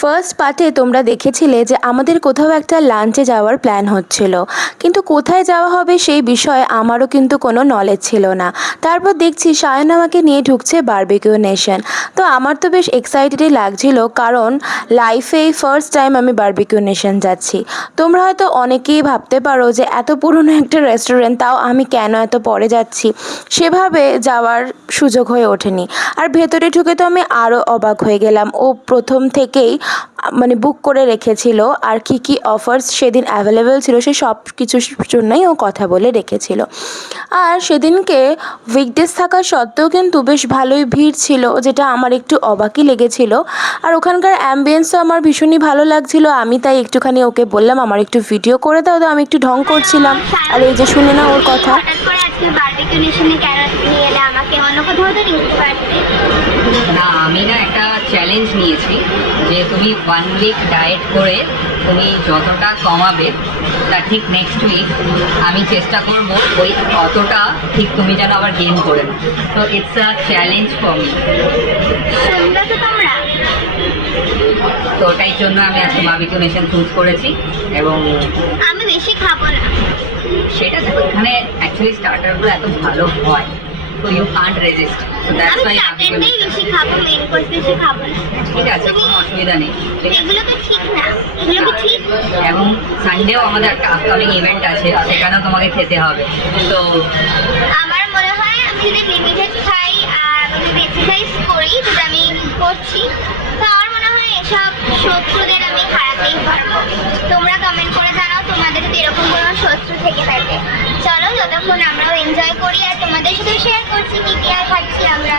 First পার্টে তোমরা দেখেছিলে যে আমাদের কোথাও একটা লাঞ্চে যাওয়ার প্ল্যান হচ্ছিল, কিন্তু কোথায় যাওয়া হবে সেই বিষয়ে আমারও কিন্তু কোনো নলেজ ছিল না। তারপর দেখছি সায়ন আমাকে নিয়ে ঢুকছে বারবিকিউ নেশন। তো আমার তো বেশ এক্সাইটেডই লাগছিল, কারণ লাইফে এই ফার্স্ট টাইম আমি বারবিকিউ নেশন যাচ্ছি। তোমরা হয়তো অনেকেই ভাবতে পারো যে এত পুরনো একটা রেস্টুরেন্ট, তাও আমি কেন এত পরে যাচ্ছি, সেভাবে যাওয়ার সুযোগ হয়ে ওঠেনি। আর ভেতরে ঢুকে তো আমি আরও অবাক হয়ে গেলাম। ও প্রথম থেকেই মানে বুক করে রেখেছিল, আর কি কি অফার্স সেদিন অ্যাভেলেবেল ছিল সে সব কিছুর জন্যই ও কথা বলে রেখেছিল। আর সেদিনকে উইকডেজ থাকা সত্ত্বেও কিন্তু বেশ ভালোই ভিড় ছিল, যেটা আমার একটু অবাকই লেগেছিল। আর ওখানকার অ্যাম্বিয়েন্সও আমার ভীষণই ভালো লাগছিল। আমি তাই একটুখানি ওকে বললাম আমার একটু ভিডিও করে দাও, তো আমি একটু ঢং করছিলাম। আর এই যে শুনে না ওর কথা। হঠাৎ করে আজকে বারবিকিউ নেশনে কেন নিয়ে এলে আমাকে? অন্য কোথাও তো নিতে পারতে। না, আমি না একটা চ্যালেঞ্জ নিয়েছি যে তুমি 1 উইক ডায়েট করে তুমি যতটা কমাবে তার ঠিক নেক্সট উইক আমি চেষ্টা করব ওই অতটা ঠিক তুমি যেন আবার গেইন করে নাও। তো it's a challenge for me. শুনবে তো তোমরা? তো ওটাই জন্য আমি আজকে বারবিকিউ নেশন চুজ করেছি। এবং আমি বেশি খাবো না। সেটা দেখো, এখানে অ্যাকচুয়ালি স্টার্টারগুলো এত ভালো হয়, তো you can't resist. So that's আমি ওয়াই স্টার্টারটাই বেশি খাবো, মেন কোর্স বেশি খাবো না। ঠিক আছে, কোনো অসুবিধা নেই। ঠিক আছে। এগুলো তো ঠিক না, এগুলো কি ঠিক? এবং সানডেও আমাদের একটা আপকামিং ইভেন্ট আছে, সেখানেও তোমাকে খেতে হবে। তো আমার মনে হয় আমি যদি লিমিটেড খাই আর যদি এক্সারসাইজ করি, যেটা আমি করছি, তো আমার মনে হয় এসব শত্রুদের আমি হারাতেই পারবো। তোমরা কমেন্ট করে জানাও তোমাদের যদি এরকম কোনো শত্রু থেকে থাকে। চলো, যতক্ষণ আমরাও এনজয় করি আর তোমাদের সাথে শেয়ার করছি কি কি আর খাচ্ছি আমরা।